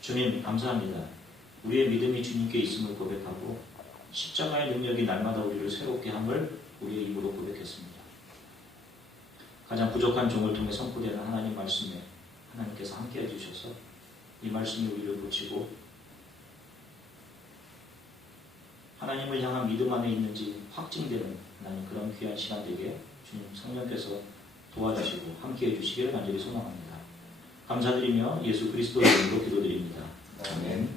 주님 감사합니다. 우리의 믿음이 주님께 있음을 고백하고 십자가의 능력이 날마다 우리를 새롭게 함을 우리의 입으로 고백했습니다. 가장 부족한 종을 통해 선포되는 하나님 말씀에 하나님께서 함께해 주셔서 이 말씀이 우리를 고치고 하나님을 향한 믿음 안에 있는지 확증되는 하나님 그런 귀한 시간 되게 주님 성령께서 도와주시고 함께해 주시기를 간절히 소망합니다. 감사드리며 예수 그리스도의 이름으로 기도드립니다. 아멘.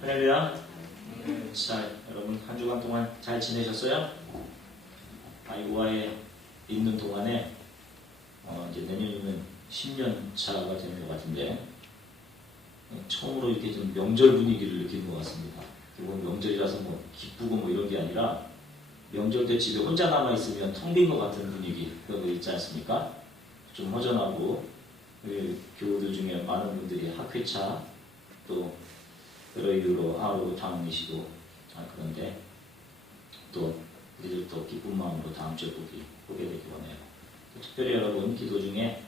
할렐루야. 자, 여러분 한 주간 동안 잘 지내셨어요? 아이오와에 있는 동안에 이제 내년이면 10년 차가 되는 것 같은데 처음으로 이렇게 좀 명절 분위기를 느낀 것 같습니다. 기본 명절이라서 뭐 기쁘고 뭐 이런 게 아니라 명절 때 집에 혼자 남아 있으면 텅 빈 것 같은 분위기 그런 거 있지 않습니까? 좀 허전하고 교우들 중에 많은 분들이 학회차 또 여러 이유로 하루 다음이시고 그런데 또 우리들 또 기쁜 마음으로 다음 주에 보게 되기 원해요. 특별히 여러분 기도 중에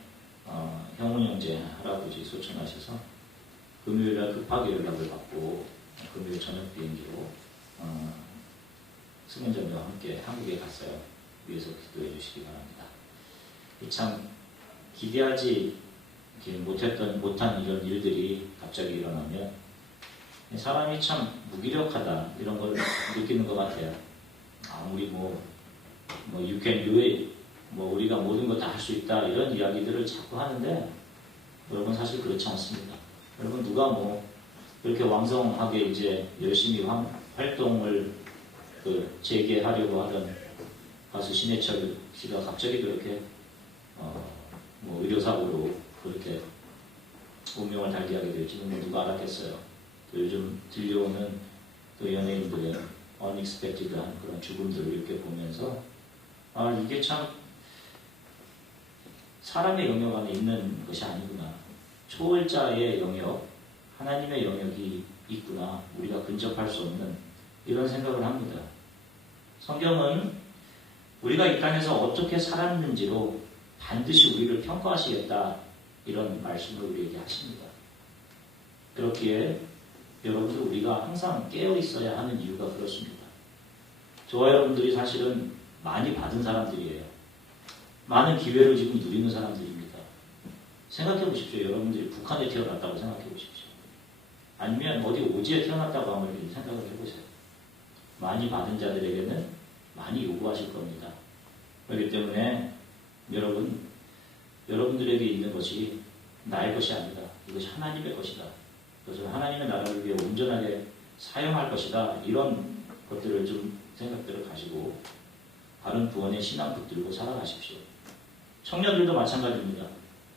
형훈 형제 할아버지 소천하셔서 금요일날 급하게 연락을 받고 금요일 저녁 비행기로 승현자매와 함께 한국에 갔어요. 위에서 기도해 주시기 바랍니다. 참 기대하지 못한 이런 일들이 갑자기 일어나면 사람이 참 무기력하다 이런 걸 느끼는 것 같아요. 아무리 뭐 you can do it, 우리가 모든 거 다 할 수 있다 이런 이야기들을 자꾸 하는데 여러분 사실 그렇지 않습니다. 여러분 누가 이렇게 왕성하게 이제 열심히 활동을 재개하려고 하던 가수 신해철 씨가 갑자기 그렇게 의료사고로 그렇게 운명을 달리하게 될지는 누가 알았겠어요. 요즘 들려오는 또 연예인들의 unexpected한 그런 죽음들을 이렇게 보면서 이게 참 사람의 영역 안에 있는 것이 아니구나. 초월자의 영역, 하나님의 영역이 있구나. 우리가 근접할 수 없는 이런 생각을 합니다. 성경은 우리가 이 땅에서 어떻게 살았는지로 반드시 우리를 평가하시겠다 이런 말씀을 우리에게 하십니다. 그렇기에 여러분들 우리가 항상 깨어 있어야 하는 이유가 그렇습니다. 저와 여러분들이 사실은 많이 받은 사람들이에요. 많은 기회를 지금 누리는 사람들입니다. 생각해 보십시오. 여러분들이 북한에 태어났다고 생각해 보십시오. 아니면 어디 오지에 태어났다고 한번 생각을 해보세요. 많이 받은 자들에게는 많이 요구하실 겁니다. 그렇기 때문에 여러분들에게 있는 것이 나의 것이 아니다. 이것이 하나님의 것이다. 그래서 하나님의 나라를 위해 온전하게 사용할 것이다. 이런 것들을 좀 생각들을 가지고 바른 구원의 신앙 붙들고 살아가십시오. 청년들도 마찬가지입니다.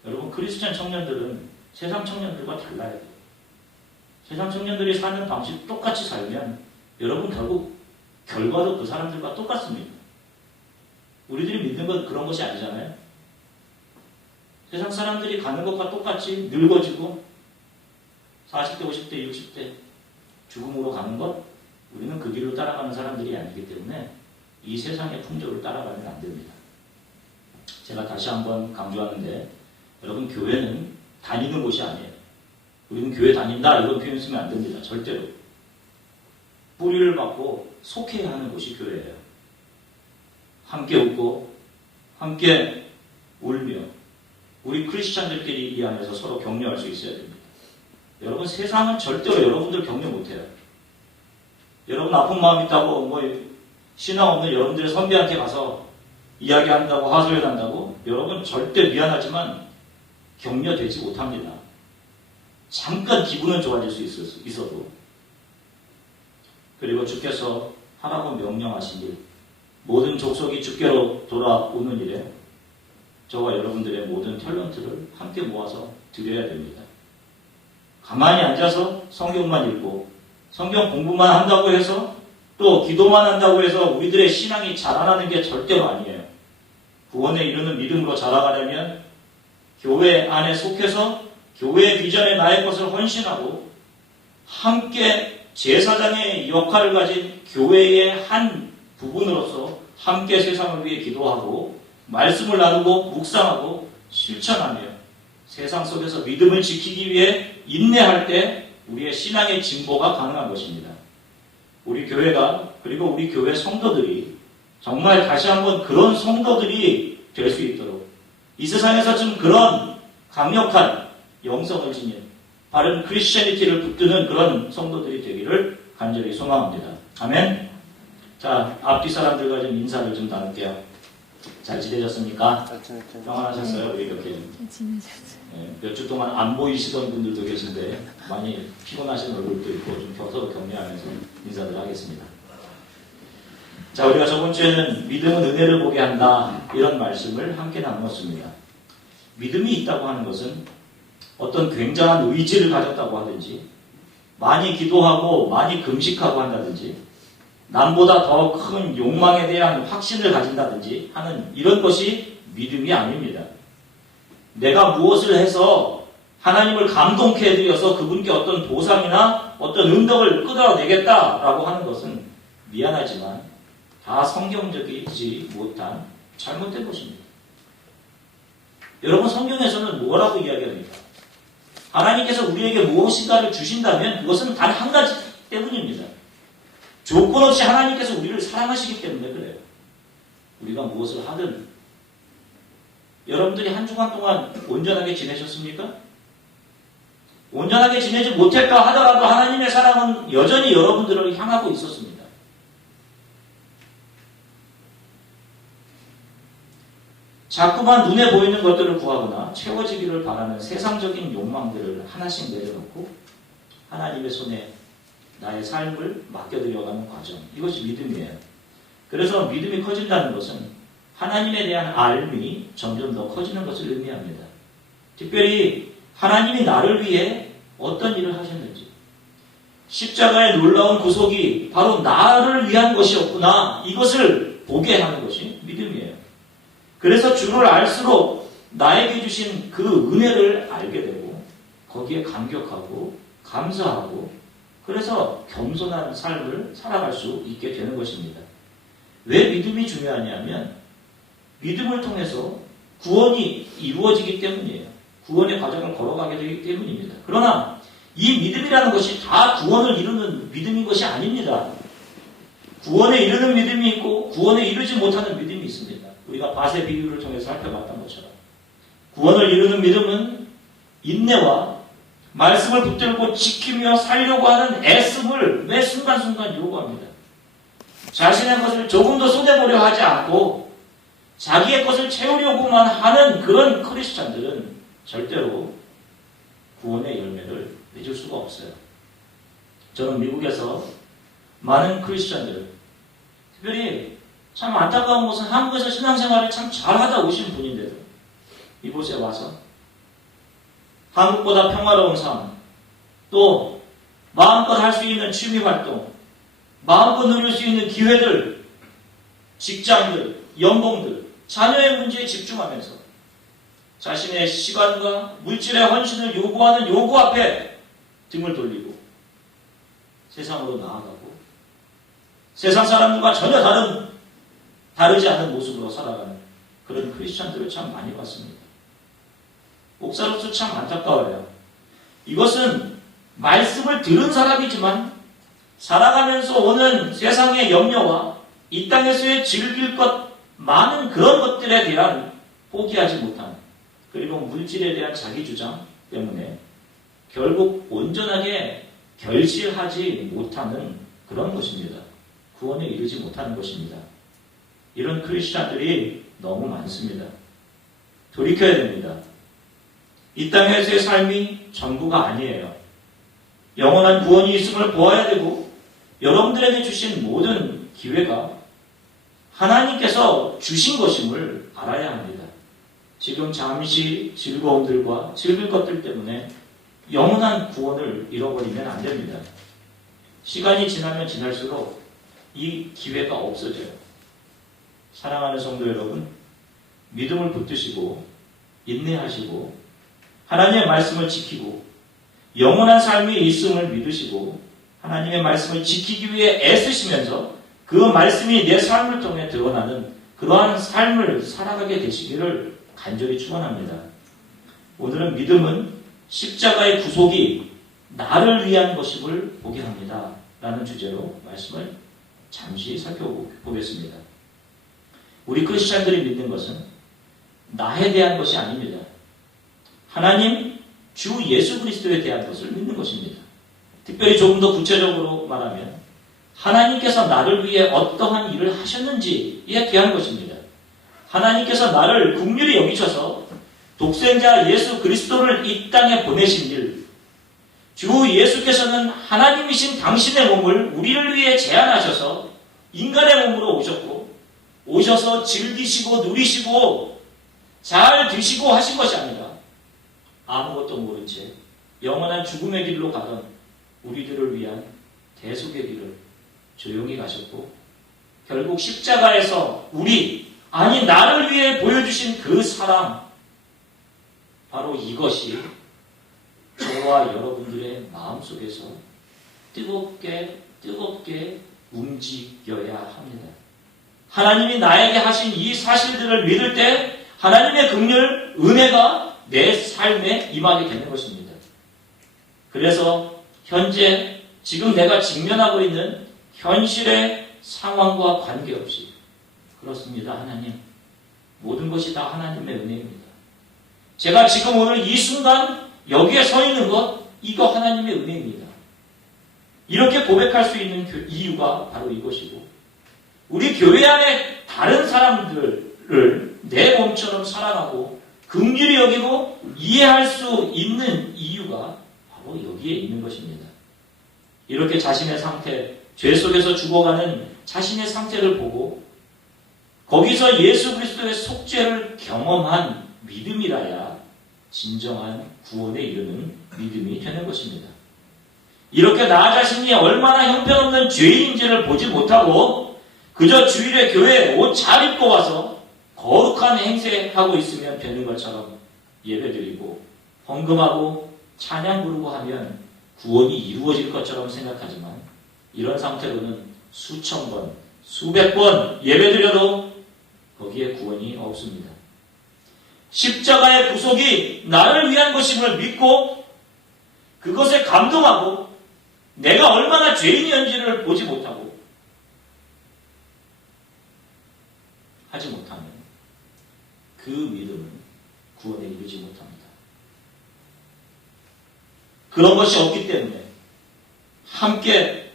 여러분 크리스찬 청년들은 세상 청년들과 달라요. 세상 청년들이 사는 방식 똑같이 살면 여러분 결국 결과도 그 사람들과 똑같습니다. 우리들이 믿는 건 그런 것이 아니잖아요. 세상 사람들이 가는 것과 똑같이 늙어지고 40대, 50대, 60대 죽음으로 가는 것 우리는 그 길로 따라가는 사람들이 아니기 때문에 이 세상의 풍조를 따라가면 안 됩니다. 제가 다시 한번 강조하는데 여러분 교회는 다니는 곳이 아니에요. 우리는 교회 다닌다 이런 표현 쓰면 안 됩니다. 절대로. 뿌리를 받고 속해야 하는 곳이 교회예요. 함께 웃고 함께 울며 우리 크리스찬들끼리 이 안에서 서로 격려할 수 있어야 됩니다. 여러분 세상은 절대로 여러분들 격려 못해요. 여러분 아픈 마음 있다고 신앙 없는 여러분들의 선배한테 가서 이야기한다고 하소연한다고 여러분 절대 미안하지만 격려되지 못합니다. 잠깐 기분은 좋아질 수 있어도 그리고 주께서 하라고 명령하신 일 모든 족속이 주께로 돌아오는 일에 저와 여러분들의 모든 탤런트를 함께 모아서 드려야 됩니다. 가만히 앉아서 성경만 읽고 성경 공부만 한다고 해서 또 기도만 한다고 해서 우리들의 신앙이 자라나는 게 절대로 아니에요. 구원에 이르는 믿음으로 자라가려면 교회 안에 속해서 교회의 비전에 나의 것을 헌신하고 함께 제사장의 역할을 가진 교회의 한 부분으로서 함께 세상을 위해 기도하고 말씀을 나누고 묵상하고 실천하며 세상 속에서 믿음을 지키기 위해 인내할 때 우리의 신앙의 진보가 가능한 것입니다. 우리 교회가 그리고 우리 교회 성도들이 정말 다시 한번 그런 성도들이 될 수 있도록 이 세상에서 좀 그런 강력한 영성을 지닌 바른 크리스천리티를 붙드는 그런 성도들이 되기를 간절히 소망합니다. 아멘. 자, 앞뒤 사람들과 좀 인사를 좀 나눌게요. 잘 지내셨습니까? 평안하셨어요? 우리 이렇게 몇 주 동안 안 보이시던 분들도 계신데 많이 피곤하신 얼굴도 있고 좀 서로 격려하면서 인사를 하겠습니다. 자, 우리가 저번 주에는 믿음은 은혜를 보게 한다 이런 말씀을 함께 나누었습니다. 믿음이 있다고 하는 것은 어떤 굉장한 의지를 가졌다고 하든지 많이 기도하고 많이 금식하고 한다든지 남보다 더 큰 욕망에 대한 확신을 가진다든지 하는 이런 것이 믿음이 아닙니다. 내가 무엇을 해서 하나님을 감동케 해드려서 그분께 어떤 보상이나 어떤 은덕을 끌어내겠다라고 하는 것은 미안하지만 다 성경적이지 못한 잘못된 것입니다. 여러분, 성경에서는 뭐라고 이야기합니까? 하나님께서 우리에게 무엇인가를 주신다면 그것은 단 한 가지 때문입니다. 조건 없이 하나님께서 우리를 사랑하시기 때문에 그래요. 우리가 무엇을 하든. 여러분들이 한 주간 동안 온전하게 지내셨습니까? 온전하게 지내지 못했다 하더라도 하나님의 사랑은 여전히 여러분들을 향하고 있었습니다. 자꾸만 눈에 보이는 것들을 구하거나 채워지기를 바라는 세상적인 욕망들을 하나씩 내려놓고 하나님의 손에 나의 삶을 맡겨드려가는 과정, 이것이 믿음이에요. 그래서 믿음이 커진다는 것은 하나님에 대한 알미 점점 더 커지는 것을 의미합니다. 특별히 하나님이 나를 위해 어떤 일을 하셨는지, 십자가의 놀라운 구속이 바로 나를 위한 것이었구나, 이것을 보게 하는 것이 믿음이에요. 그래서 주를 알수록 나에게 주신 그 은혜를 알게 되고 거기에 감격하고 감사하고 그래서 겸손한 삶을 살아갈 수 있게 되는 것입니다. 왜 믿음이 중요하냐면 믿음을 통해서 구원이 이루어지기 때문이에요. 구원의 과정을 걸어가게 되기 때문입니다. 그러나 이 믿음이라는 것이 다 구원을 이루는 믿음인 것이 아닙니다. 구원에 이르는 믿음이 있고 구원에 이르지 못하는 믿음이 있습니다. 우리가 밭의 비유를 통해서 살펴봤던 것처럼 구원을 이루는 믿음은 인내와 말씀을 붙들고 지키며 살려고 하는 애씀을 매 순간순간 요구합니다. 자신의 것을 조금 더 쏟아보려 하지 않고 자기의 것을 채우려고만 하는 그런 크리스찬들은 절대로 구원의 열매를 맺을 수가 없어요. 저는 미국에서 많은 크리스찬들, 특별히 참 안타까운 것은 한국에서 신앙생활을 참 잘하다 오신 분인데도 이곳에 와서 한국보다 평화로운 삶, 또 마음껏 할 수 있는 취미활동, 마음껏 누릴 수 있는 기회들, 직장들, 연봉들, 자녀의 문제에 집중하면서 자신의 시간과 물질의 헌신을 요구하는 요구 앞에 등을 돌리고 세상으로 나아가고 세상 사람들과 전혀 다르지 않은 모습으로 살아가는 그런 크리스찬들을 참 많이 봤습니다. 목사로서 참 안타까워요. 이것은 말씀을 들은 사람이지만 살아가면서 오는 세상의 염려와 이 땅에서의 즐길 것 많은 그런 것들에 대한 포기하지 못한 그리고 물질에 대한 자기주장 때문에 결국 온전하게 결실하지 못하는 그런 것입니다. 구원에 이르지 못하는 것입니다. 이런 크리스찬들이 너무 많습니다. 돌이켜야 됩니다. 이 땅에서의 삶이 전부가 아니에요. 영원한 구원이 있음을 보아야 되고 여러분들에게 주신 모든 기회가 하나님께서 주신 것임을 알아야 합니다. 지금 잠시 즐거움들과 즐길 것들 때문에 영원한 구원을 잃어버리면 안 됩니다. 시간이 지나면 지날수록 이 기회가 없어져요. 사랑하는 성도 여러분, 믿음을 붙드시고 인내하시고 하나님의 말씀을 지키고 영원한 삶이 있음을 믿으시고 하나님의 말씀을 지키기 위해 애쓰시면서 그 말씀이 내 삶을 통해 드러나는 그러한 삶을 살아가게 되시기를 간절히 축원합니다. 오늘은 믿음은 십자가의 구속이 나를 위한 것임을 보게 합니다. 라는 주제로 말씀을 잠시 살펴보겠습니다. 우리 크리스찬들이 믿는 것은 나에 대한 것이 아닙니다. 하나님, 주 예수 그리스도에 대한 것을 믿는 것입니다. 특별히 조금 더 구체적으로 말하면 하나님께서 나를 위해 어떠한 일을 하셨는지에 대한 것입니다. 하나님께서 나를 긍휼히 여기셔서 독생자 예수 그리스도를 이 땅에 보내신 일, 주 예수께서는 하나님이신 당신의 몸을 우리를 위해 제안하셔서 인간의 몸으로 오셨고, 오셔서 즐기시고 누리시고 잘 드시고 하신 것이 아니라 아무것도 모른 채 영원한 죽음의 길로 가던 우리들을 위한 대속의 길을 조용히 가셨고, 결국 십자가에서 나를 위해 보여주신 그 사랑, 바로 이것이 저와 여러분들의 마음속에서 뜨겁게 움직여야 합니다. 하나님이 나에게 하신 이 사실들을 믿을 때 하나님의 긍휼, 은혜가 내 삶에 임하게 되는 것입니다. 그래서 현재 지금 내가 직면하고 있는 현실의 상황과 관계없이, 그렇습니다. 하나님, 모든 것이 다 하나님의 은혜입니다. 제가 지금 오늘 이 순간 여기에 서 있는 것, 이거 하나님의 은혜입니다. 이렇게 고백할 수 있는 이유가 바로 이것이고, 우리 교회 안에 다른 사람들을 내 몸처럼 사랑하고 긍휼히 여기고 이해할 수 있는 이유가 바로 여기에 있는 것입니다. 이렇게 자신의 상태, 죄 속에서 죽어가는 자신의 상태를 보고 거기서 예수 그리스도의 속죄를 경험한 믿음이라야 진정한 구원에 이르는 믿음이 되는 것입니다. 이렇게 나 자신이 얼마나 형편없는 죄인인지를 보지 못하고 그저 주일에 교회에 옷 잘 입고 와서 거룩한 행세하고 있으면 되는 것처럼 예배드리고 헌금하고 찬양 부르고 하면 구원이 이루어질 것처럼 생각하지만, 이런 상태로는 수천 번, 수백 번 예배드려도 거기에 구원이 없습니다. 십자가의 구속이 나를 위한 것임을 믿고 그것에 감동하고 내가 얼마나 죄인이었는지를 보지 못하고 하지 못하면 그 믿음은 구원에 이르지 못합니다. 그런 것이 없기 때문에 함께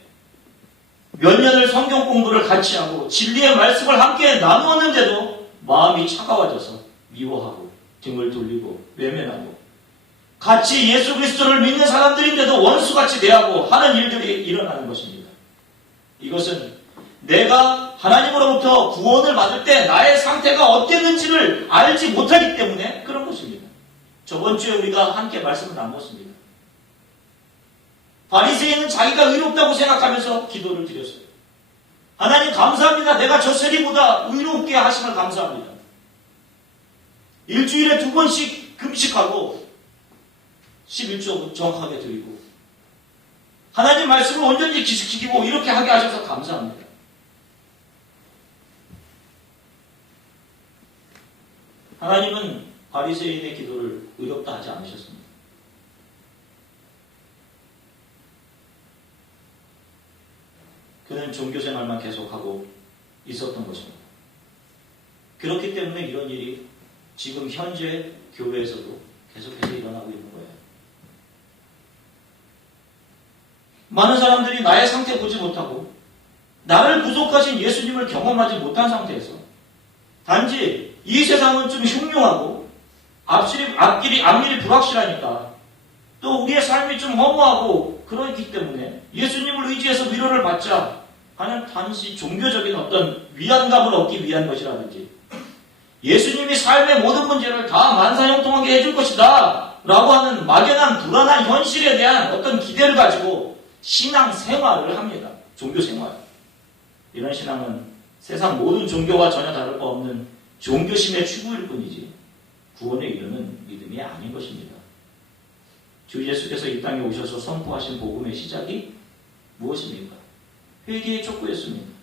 몇 년을 성경 공부를 같이 하고 진리의 말씀을 함께 나누었는데도 마음이 차가워져서 미워하고 등을 돌리고 외면하고, 같이 예수 그리스도를 믿는 사람들인데도 원수같이 대하고 하는 일들이 일어나는 것입니다. 이것은 내가 하나님으로부터 구원을 받을 때 나의 상태가 어땠는지를 알지 못하기 때문에 그런 것입니다. 저번 주에 우리가 함께 말씀을 나눴습니다. 바리새인은 자기가 의롭다고 생각하면서 기도를 드렸어요. 하나님 감사합니다. 내가 저 세리보다 의롭게 하심을 감사합니다. 일주일에 2번씩 금식하고 11조 정확하게 드리고 하나님 말씀을 온전히 지키고 이렇게 하게 하셔서 감사합니다. 하나님은 바리새인의 기도를 의롭다 하지 않으셨습니다. 그는 종교생활만 계속하고 있었던 것입니다. 그렇기 때문에 이런 일이 지금 현재 교회에서도 계속해서 일어나고 있는 거예요. 많은 사람들이 나의 상태 보지 못하고 나를 구속하신 예수님을 경험하지 못한 상태에서 단지 이 세상은 좀 흉흉하고 앞길이 불확실하니까 또 우리의 삶이 좀 허무하고 그렇기 때문에 예수님을 의지해서 위로를 받자 하는 단지 종교적인 어떤 위안감을 얻기 위한 것이라든지, 예수님이 삶의 모든 문제를 다 만사형통하게 해줄 것이다 라고 하는 막연한 불안한 현실에 대한 어떤 기대를 가지고 신앙 생활을 합니다. 종교 생활. 이런 신앙은 세상 모든 종교와 전혀 다를 바 없는 종교심의 추구일 뿐이지 구원에 이르는 믿음이 아닌 것입니다. 주 예수께서 이 땅에 오셔서 선포하신 복음의 시작이 무엇입니까? 회개의 촉구였습니다.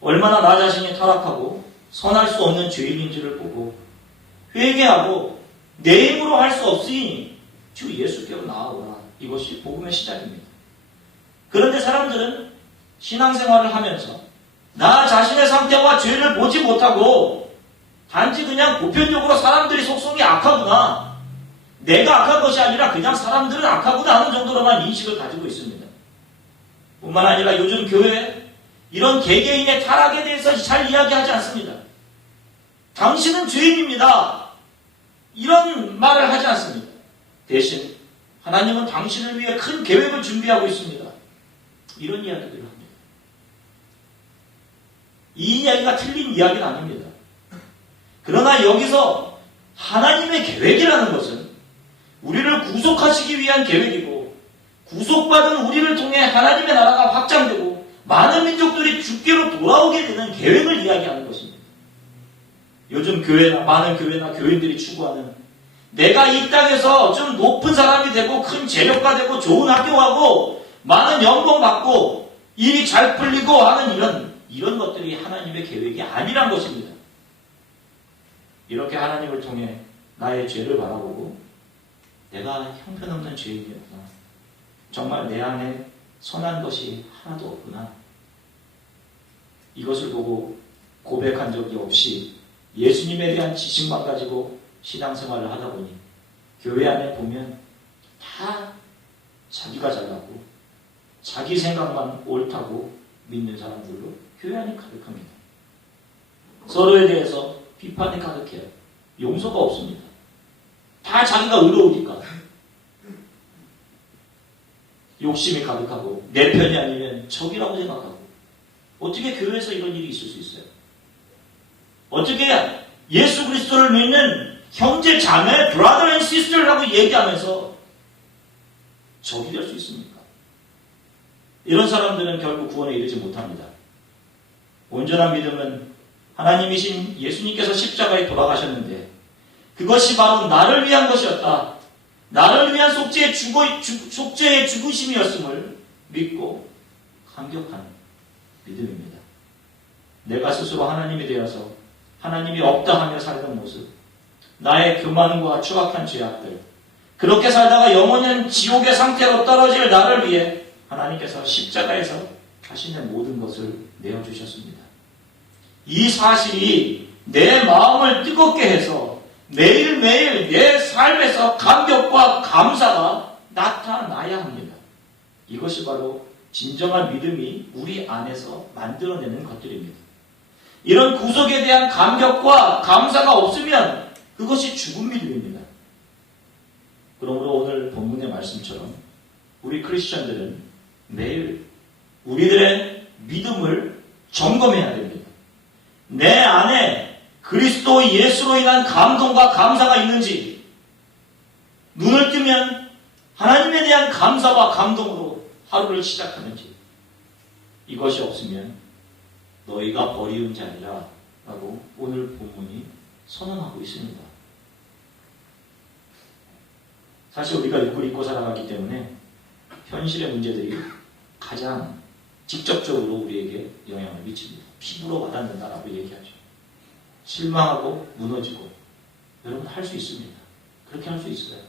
얼마나 나 자신이 타락하고 선할 수 없는 죄인인지를 보고 회개하고 내 힘으로 할 수 없으니 주 예수께로 나아오라. 이것이 복음의 시작입니다. 그런데 사람들은 신앙생활을 하면서 나 자신의 상태와 죄를 보지 못하고 단지 그냥 보편적으로 사람들이 속성이 악하구나, 내가 악한 것이 아니라 그냥 사람들은 악하구나 하는 정도로만 인식을 가지고 있습니다. 뿐만 아니라 요즘 교회에 이런 개개인의 타락에 대해서 잘 이야기하지 않습니다. 당신은 죄인입니다, 이런 말을 하지 않습니다. 대신 하나님은 당신을 위해 큰 계획을 준비하고 있습니다, 이런 이야기들을 합니다. 이 이야기가 틀린 이야기는 아닙니다. 그러나 여기서 하나님의 계획이라는 것은 우리를 구속하시기 위한 계획이고, 구속받은 우리를 통해 하나님의 나라가 확장되고 많은 민족들이 주께로 돌아오게 되는 계획을 이야기하는 것입니다. 요즘 많은 교회나 교인들이 추구하는 내가 이 땅에서 좀 높은 사람이 되고 큰 재력가 되고 좋은 학교 가고 많은 연봉 받고 일이 잘 풀리고 하는 이런 것들이 하나님의 계획이 아니란 것입니다. 이렇게 하나님을 통해 나의 죄를 바라보고 내가 형편없는 죄인이었구나, 정말 내 안에 선한 것이 하나도 없구나, 이것을 보고 고백한 적이 없이 예수님에 대한 지식만 가지고 신앙생활을 하다 보니 교회 안에 보면 다 자기가 잘나고 자기 생각만 옳다고 믿는 사람들로 교회 안이 가득합니다. 서로에 대해서 비판이 가득해요. 용서가 없습니다. 다 자기가 의로우니까. 욕심이 가득하고 내 편이 아니면 적이라고 생각하고. 어떻게 교회에서 이런 일이 있을 수 있어요? 어떻게 예수 그리스도를 믿는 형제 자매, brother and sister라고 얘기하면서 적이 될 수 있습니까? 이런 사람들은 결국 구원에 이르지 못합니다. 온전한 믿음은 하나님이신 예수님께서 십자가에 돌아가셨는데 그것이 바로 나를 위한 것이었다, 나를 위한 속죄의 죽으심이었음을 믿고 감격하는 믿음입니다. 내가 스스로 하나님이 되어서 하나님이 없다 하며 살던 모습, 나의 교만과 추악한 죄악들, 그렇게 살다가 영원한 지옥의 상태로 떨어질 나를 위해 하나님께서 십자가에서 자신의 모든 것을 내어주셨습니다. 이 사실이 내 마음을 뜨겁게 해서 매일매일 내 삶에서 감격과 감사가 나타나야 합니다. 이것이 바로 진정한 믿음이 우리 안에서 만들어내는 것들입니다. 이런 구속에 대한 감격과 감사가 없으면 그것이 죽은 믿음입니다. 그러므로 오늘 본문의 말씀처럼 우리 크리스천들은 매일 우리들의 믿음을 점검해야 됩니다. 내 안에 그리스도 예수로 인한 감동과 감사가 있는지, 눈을 뜨면 하나님에 대한 감사와 감동으로 하루를 시작하는지, 이것이 없으면 너희가 버리운 자니라 라고 오늘 본문이 선언하고 있습니다. 사실 우리가 육을 입고 살아가기 때문에 현실의 문제들이 가장 직접적으로 우리에게 영향을 미칩니다. 피부로 와닿는다라고 얘기하죠. 실망하고 무너지고, 여러분 할 수 있습니다. 그렇게 할 수 있어요.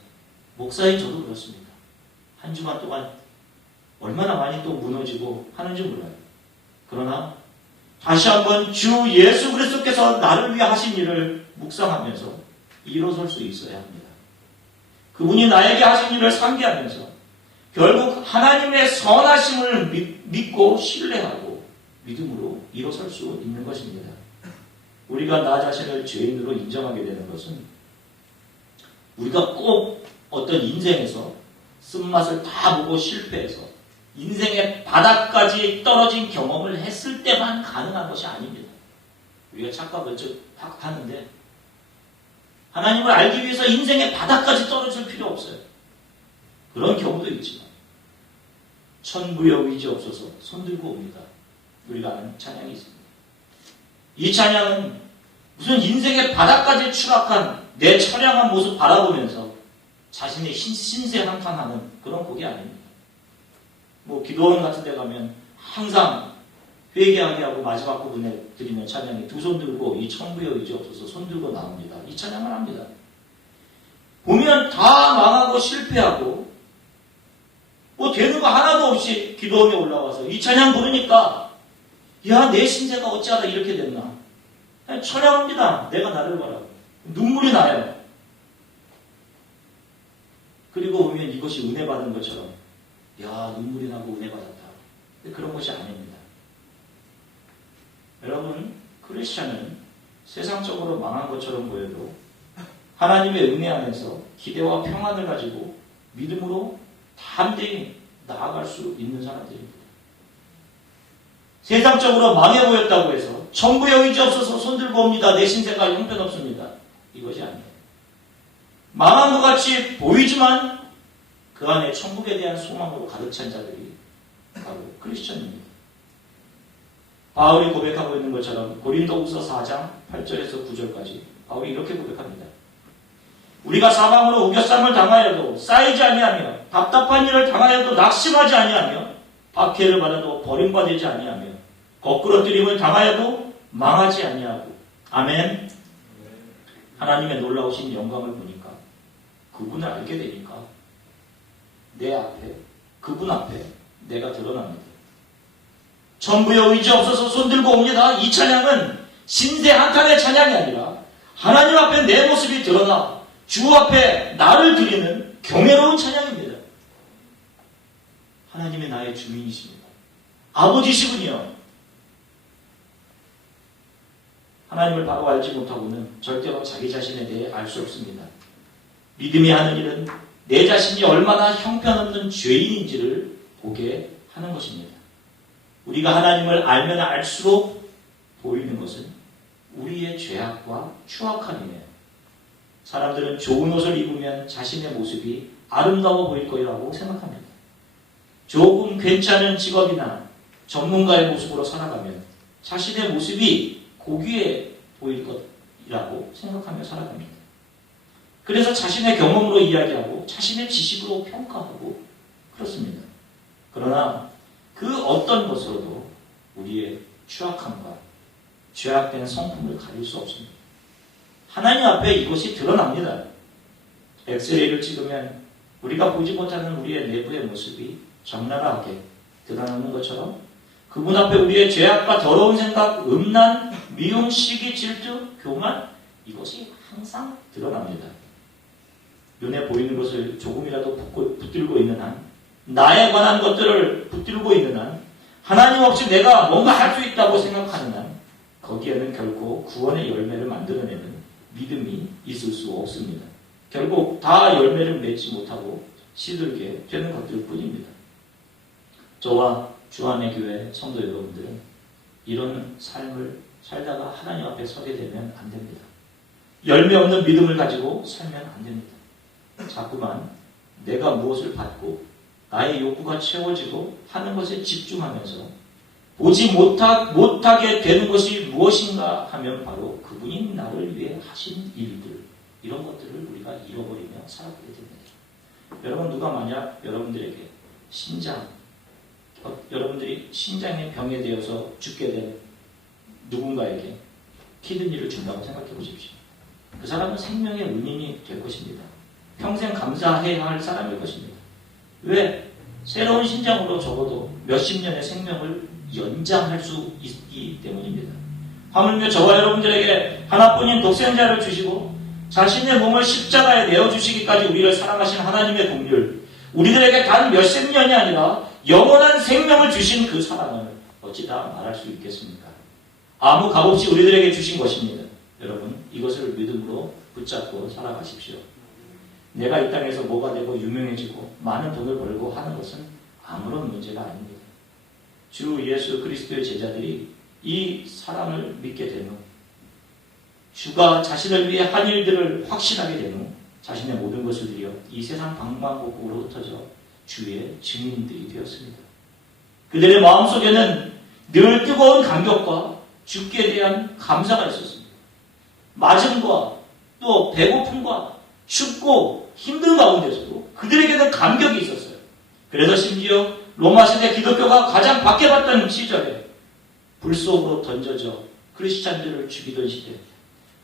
목사인 저도 그렇습니다. 한 주간 동안 얼마나 많이 또 무너지고 하는지 몰라요. 그러나 다시 한번 주 예수 그리스도께서 나를 위해 하신 일을 묵상하면서 일어설 수 있어야 합니다. 그분이 나에게 하신 일을 상기하면서 결국 하나님의 선하심을 믿고 신뢰하고 믿음으로 일어설 수 있는 것입니다. 우리가 나 자신을 죄인으로 인정하게 되는 것은 우리가 꼭 어떤 인생에서 쓴맛을 다 보고 실패해서 인생의 바닥까지 떨어진 경험을 했을 때만 가능한 것이 아닙니다. 우리가 착각을 하는데 하나님을 알기 위해서 인생의 바닥까지 떨어질 필요 없어요. 그런 경우도 있지만 천부여 위지 없어서 손들고 옵니다. 우리가 아는 찬양이 있습니다. 이 찬양은 무슨 인생의 바닥까지 추락한 내 처량한 모습 바라보면서 자신의 신세한탄하는 그런 곡이 아닙니다. 기도원 같은 데 가면 항상 회개하게 하고 마지막 부분에 드리는 찬양이 두 손 들고 이 천부의 의지 없어서 손 들고 나옵니다. 이 찬양을 합니다. 보면 다 망하고 실패하고 뭐 되는 거 하나도 없이 기도원에 올라와서 이 찬양 부르니까 야, 내 신세가 어찌하다 이렇게 됐나. 철야합니다. 내가 나를 보라고. 눈물이 나요. 그리고 보면 이것이 은혜 받은 것처럼 야, 눈물이 나고 은혜 받았다. 그런 것이 아닙니다. 여러분, 크리스찬은 세상적으로 망한 것처럼 보여도 하나님의 은혜 안에서 기대와 평안을 가지고 믿음으로 담대히 나아갈 수 있는 사람들입니다. 세상적으로 망해 보였다고 해서 천부의 의지 없어서 손들고 옵니다. 내 신세가 형편없습니다. 이것이 아니에요. 망한 것 같이 보이지만 그 안에 천국에 대한 소망으로 가득 찬 자들이 바로 크리스천입니다. 바울이 고백하고 있는 것처럼 고린도후서 4장 8절에서 9절까지 바울이 이렇게 고백합니다. 우리가 사방으로 우겨쌈을 당하여도 쌓이지 아니하며 답답한 일을 당하여도 낙심하지 아니하며 박해를 받아도 버림받지 아니하며 거꾸러뜨림을 당하여도 망하지 아니하고 아멘. 하나님의 놀라우신 영광을 보니까 그분을 알게 되니까 내 앞에 그분 앞에 내가 드러납니다. 천부의 의지 없어서 손들고 옵니다. 이 찬양은 신세 한탄의 찬양이 아니라 하나님 앞에 내 모습이 드러나 주 앞에 나를 드리는 경외로운 찬양입니다. 하나님의 나의 주민이십니다. 아버지시군요. 하나님을 바로 알지 못하고는 절대로 자기 자신에 대해 알 수 없습니다. 믿음이 하는 일은 내 자신이 얼마나 형편없는 죄인인지를 보게 하는 것입니다. 우리가 하나님을 알면 알수록 보이는 것은 우리의 죄악과 추악함이네요. 사람들은 좋은 옷을 입으면 자신의 모습이 아름다워 보일 거라고 생각합니다. 조금 괜찮은 직업이나 전문가의 모습으로 살아가면 자신의 모습이 고귀해 보일 것이라고 생각하며 살아갑니다. 그래서 자신의 경험으로 이야기하고 자신의 지식으로 평가하고 그렇습니다. 그러나 그 어떤 것으로도 우리의 추악함과 죄악된 성품을 가릴 수 없습니다. 하나님 앞에 이것이 드러납니다. 엑스레이를 찍으면 우리가 보지 못하는 우리의 내부의 모습이 적나라하게 드러나는 것처럼 그분 앞에 우리의 죄악과 더러운 생각, 음란, 미움, 시기, 질투, 교만 이것이 항상 드러납니다. 눈에 보이는 것을 조금이라도 붙들고 있는 한 나에 관한 것들을 붙들고 있는 한 하나님 없이 내가 뭔가 할 수 있다고 생각하는 한 거기에는 결코 구원의 열매를 만들어내는 믿음이 있을 수 없습니다. 결국 다 열매를 맺지 못하고 시들게 되는 것들 뿐입니다. 저와 주안의 교회 성도 여러분들은 이런 삶을 살다가 하나님 앞에 서게 되면 안 됩니다. 열매 없는 믿음을 가지고 살면 안 됩니다. 자꾸만 내가 무엇을 받고 나의 욕구가 채워지고 하는 것에 집중하면서 보지 못하게 되는 것이 무엇인가 하면 바로 그분이 나를 위해 하신 일들 이런 것들을 우리가 잃어버리며 살아가게 됩니다. 여러분 누가 만약 여러분들에게 여러분들이 신장의 병에 대해서 죽게 된 누군가에게 키드니를 준다고 생각해 보십시오. 그 사람은 생명의 은인이 될 것입니다. 평생 감사해야 할 사람일 것입니다. 왜? 새로운 신장으로 적어도 몇십 년의 생명을 연장할 수 있기 때문입니다. 하물며 저와 여러분들에게 하나뿐인 독생자를 주시고 자신의 몸을 십자가에 내어주시기까지 우리를 사랑하신 하나님의 긍휼, 우리들에게 단 몇십 년이 아니라 영원한 생명을 주신 그 사랑을 어찌 다 말할 수 있겠습니까? 아무 값없이 우리들에게 주신 것입니다. 여러분 이것을 믿음으로 붙잡고 살아가십시오. 내가 이 땅에서 뭐가 되고 유명해지고 많은 돈을 벌고 하는 것은 아무런 문제가 아닙니다. 주 예수 그리스도의 제자들이 이 사랑을 믿게 된 후 주가 자신을 위해 한 일들을 확신하게 된 후 자신의 모든 것을 들여 이 세상 방방곡곡으로 흩어져 주의 증인들이 되었습니다. 그들의 마음속에는 늘 뜨거운 감격과 주께 대한 감사가 있었습니다. 맞음과 또 배고픔과 춥고 힘든 가운데서도 그들에게는 감격이 있었어요. 그래서 심지어 로마 시대 기독교가 가장 박해받던 시절에 불 속으로 던져져 크리스찬들을 죽이던 시대,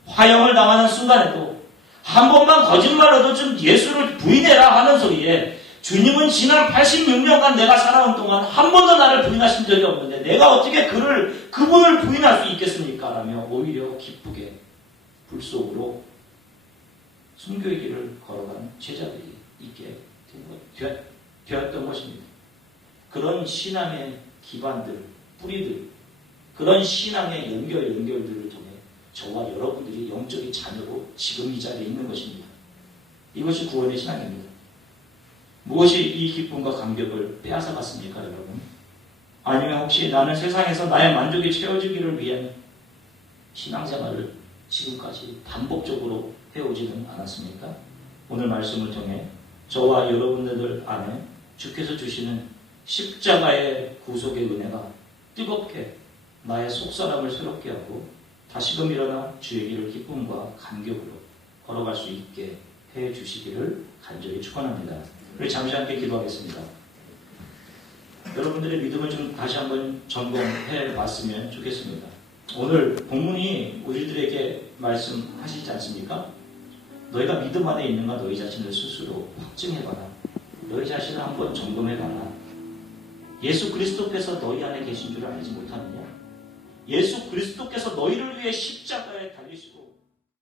화형을 당하는 순간에도 한 번만 거짓말로도 좀 예수를 부인해라 하는 소리에 주님은 지난 86년간 내가 살아온 동안 한 번도 나를 부인하신 적이 없는데 내가 어떻게 그분을 부인할 수 있겠습니까? 라며 오히려 기쁘게 불 속으로 순교의 길을 걸어간 제자들이 있게 되었던 것입니다. 그런 신앙의 기반들, 뿌리들, 그런 신앙의 연결들을 통해 저와 여러분들이 영적인 자녀로 지금 이 자리에 있는 것입니다. 이것이 구원의 신앙입니다. 무엇이 이 기쁨과 감격을 빼앗아갔습니까, 여러분? 아니면 혹시 나는 세상에서 나의 만족이 채워지기를 위한 신앙생활을 지금까지 반복적으로 해오지는 않았습니까? 오늘 말씀을 통해 저와 여러분들 안에 주께서 주시는 십자가의 구속의 은혜가 뜨겁게 나의 속사람을 새롭게 하고 다시금 일어나 주의 길을 기쁨과 감격으로 걸어갈 수 있게 해주시기를 간절히 축원합니다. 우리 잠시 함께 기도하겠습니다. 여러분들의 믿음을 좀 다시 한번 점검해 봤으면 좋겠습니다. 오늘 본문이 우리들에게 말씀하시지 않습니까? 너희가 믿음 안에 있는가 너희 자신을 스스로 확증해봐라. 너희 자신을 한번 점검해봐라. 예수 그리스도께서 너희 안에 계신 줄 알지 못하느냐? 예수 그리스도께서 너희를 위해 십자가에 달리시고